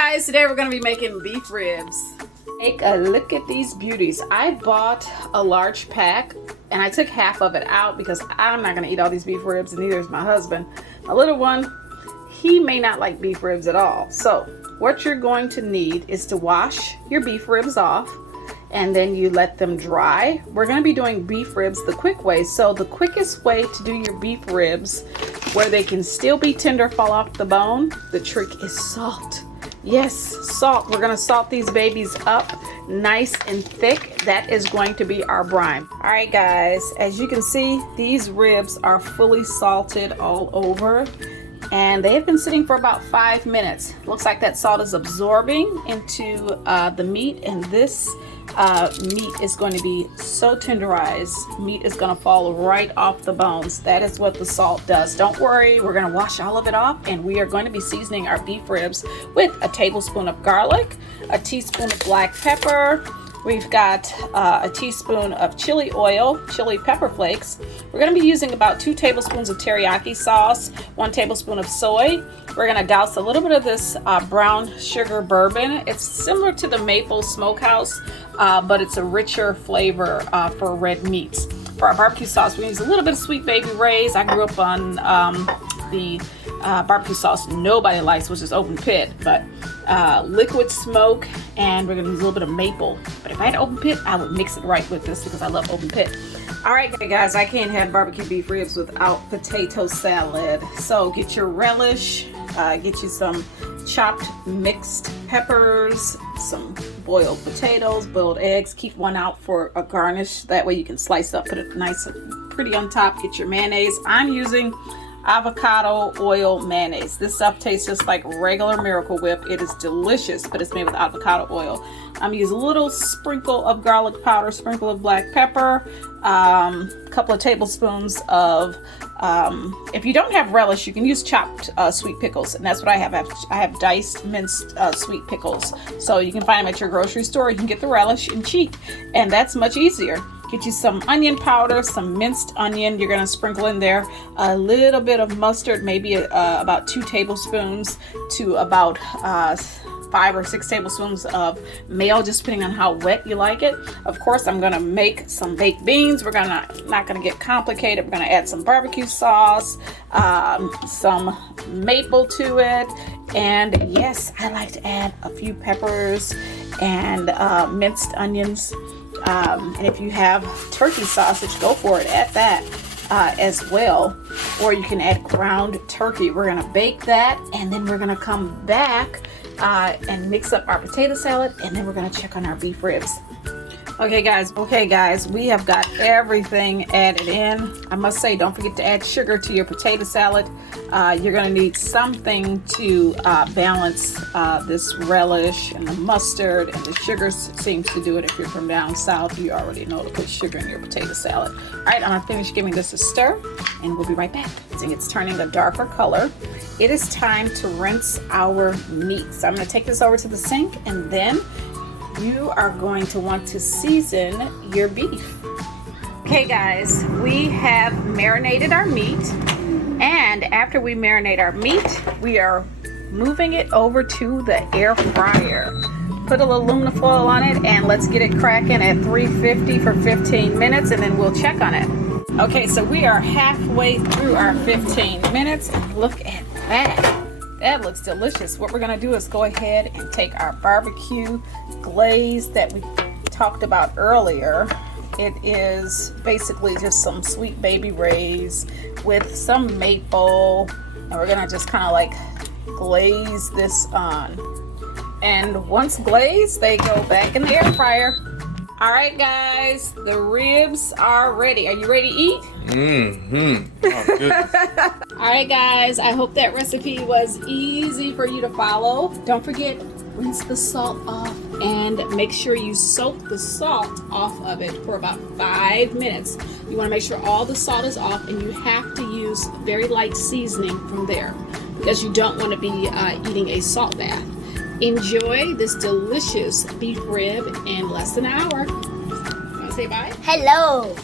guys, today we're going to be making beef ribs. Take a look at these beauties. I bought a large pack and I took half of it out because I'm not going to eat all these beef ribs, and neither is my husband. My little one, he may not like beef ribs at all. So what you're going to need is to wash your beef ribs off, and then you let them dry. We're going to be doing beef ribs the quick way. So the quickest way to do your beef ribs where they can still be tender, fall off the bone, the trick is salt. Yes, salt. We're going to salt these babies up nice and thick. That is going to be our brine. All right, guys, as you can see, these ribs are fully salted all over, and they have been sitting for about 5 minutes. Looks like that salt is absorbing into the meat, and this meat is going to be so tenderized. Meat is going to fall right off the bones. That is what the salt does. Don't worry, we're going to wash all of it off, and we are going to be seasoning our beef ribs with a tablespoon of garlic, a teaspoon of black pepper. We've got a teaspoon of chili oil, chili pepper flakes. We're going to be using about 2 tablespoons of teriyaki sauce, 1 tablespoon of soy. We're going to douse a little bit of this brown sugar bourbon. It's similar to the maple smokehouse, but it's a richer flavor for red meats. For our barbecue sauce, we use a little bit of Sweet Baby Ray's. I grew up on the barbecue sauce nobody likes, which is open pit, but liquid smoke, and we're gonna use a little bit of maple. But if I had open pit, I would mix it right with this because I love open pit. All right, guys, I can't have barbecue beef ribs without potato salad. So get your relish, get you some chopped mixed peppers, some boiled potatoes, boiled eggs. Keep one out for a garnish. That way you can slice up, put it nice and pretty on top. Get your mayonnaise. I'm using avocado oil mayonnaise. This stuff tastes just like regular Miracle Whip. It is delicious, but it's made with avocado oil. I'm using a little sprinkle of garlic powder, sprinkle of black pepper, a couple of tablespoons of if you don't have relish, you can use chopped sweet pickles, and that's what I have. I have diced minced sweet pickles, so you can find them at your grocery store. You can get the relish and cheap, and that's much easier. Get you some onion powder, some minced onion. You're going to sprinkle in there a little bit of mustard, maybe about 2 tablespoons to about 5 or 6 tablespoons of mayo, just depending on how wet you like it. Of course, I'm going to make some baked beans. We're not going to get complicated. We're going to add some barbecue sauce, some maple to it, and yes, I like to add a few peppers and minced onions. And if you have turkey sausage, go for it. Add that as well. Or you can add ground turkey. We're going to bake that, and then we're going to come back and mix up our potato salad, and then we're going to check on our beef ribs. Okay guys, we have got everything added in. I must say, don't forget to add sugar to your potato salad. You're going to need something to balance this relish and the mustard, and the sugar seems to do it. If you're from down south, you already know to put sugar in your potato salad. All right, I'm going to finish giving this a stir, and we'll be right back. It's turning a darker color. It is time to rinse our meat. So I'm going to take this over to the sink, and then you are going to want to season your beef. Okay guys, we have marinated our meat, and after we marinate our meat, we are moving it over to the air fryer. Put a little aluminum foil on it, and let's get it cracking at 350 for 15 minutes, and then we'll check on it. Okay, so we are halfway through our 15 minutes, and look at that. That looks delicious. What we're going to do is go ahead and take our barbecue glaze that we talked about earlier. It is basically just some Sweet Baby Ray's with some maple, and we're going to just kind of like glaze this on. And once glazed, they go back in the air fryer. All right, guys, the ribs are ready. Are you ready to eat? Oh, goodness. All right, guys, I hope that recipe was easy for you to follow. Don't forget, rinse the salt off, and make sure you soak the salt off of it for about 5 minutes. You want to make sure all the salt is off, and you have to use very light seasoning from there because you don't want to be eating a salt bath. Enjoy this delicious beef rib in less than an hour. Want to say bye? Hello.